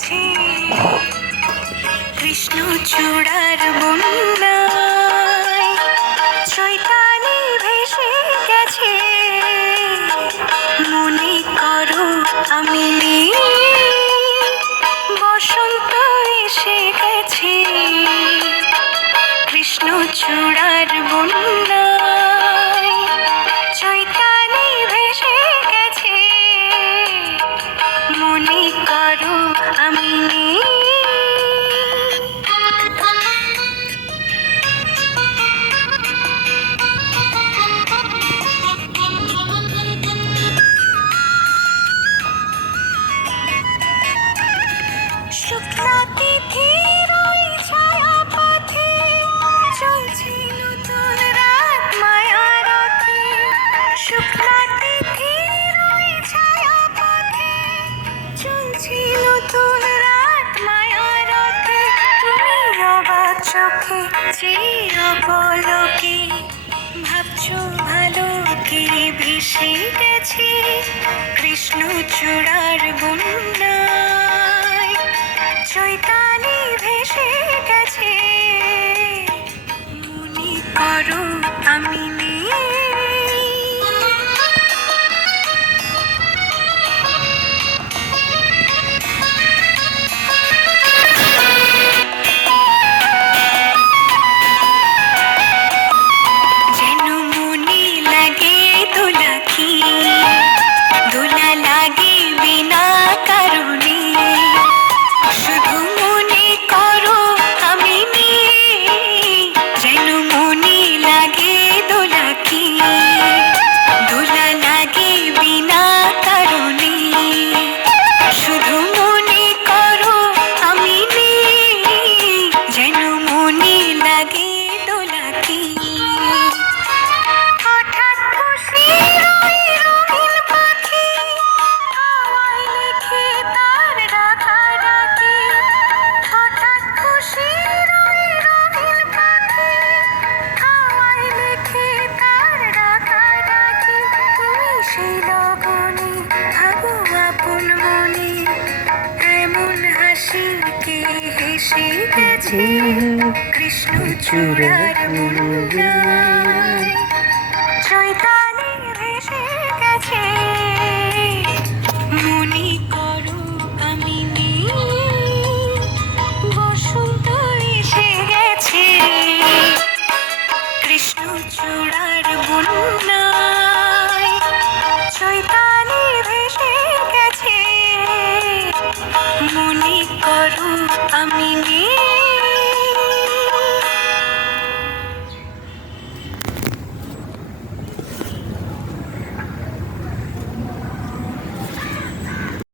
গেছে কৃষ্ণ চূড়ার বন্যায়, চৈতালি ভেসে গেছে। মনে করো আমি নেই, বসন্ত এসে গেছে কৃষ্ণ চূড়ার বন্যায়, চৈতালি ভেসে গেছে। মনে করো আমি নেই। শুক্লা তিথির ওই ছায়া পথে চলছে নতুন রাত মায়ারথে। শুক্লা তিথির ওই ছায়া পথে চলছে নতুন রাত মায়ারথে। তুমি অবাক চোখে চেয়ে পলকে ভাবছো ভালো কি ভেসে গেছে কৃষ্ণ চূড়ার বন্যায়, চৈতালি ভেসে গেছে। মনে করো আমি নেই। যেন মনে লাগে দোলাকি, দোলা লাগে বিনা কারণে। শুধু মনে করো আমি নেই। যেন মনে লাগে দোলাকি, দোলা লাগে বিনা কারণে। শুধু মনে করো আমি নেই। যেন মনে লাগে দোলাকি। হঠাৎ খুশির ওই রঙিন পাখি হাওয়ায় লেখে তার ডাকাডাকি। হঠাৎ খুশির ওই রঙিন পাখি হাওয়ায় লেখে তার ডাকাডাকি। তুমি সেই লগনে ভাবো আপন মনে, এমন হাসি কে হেসে গেছে কৃষ্ণ চূড়ার বন্যায়,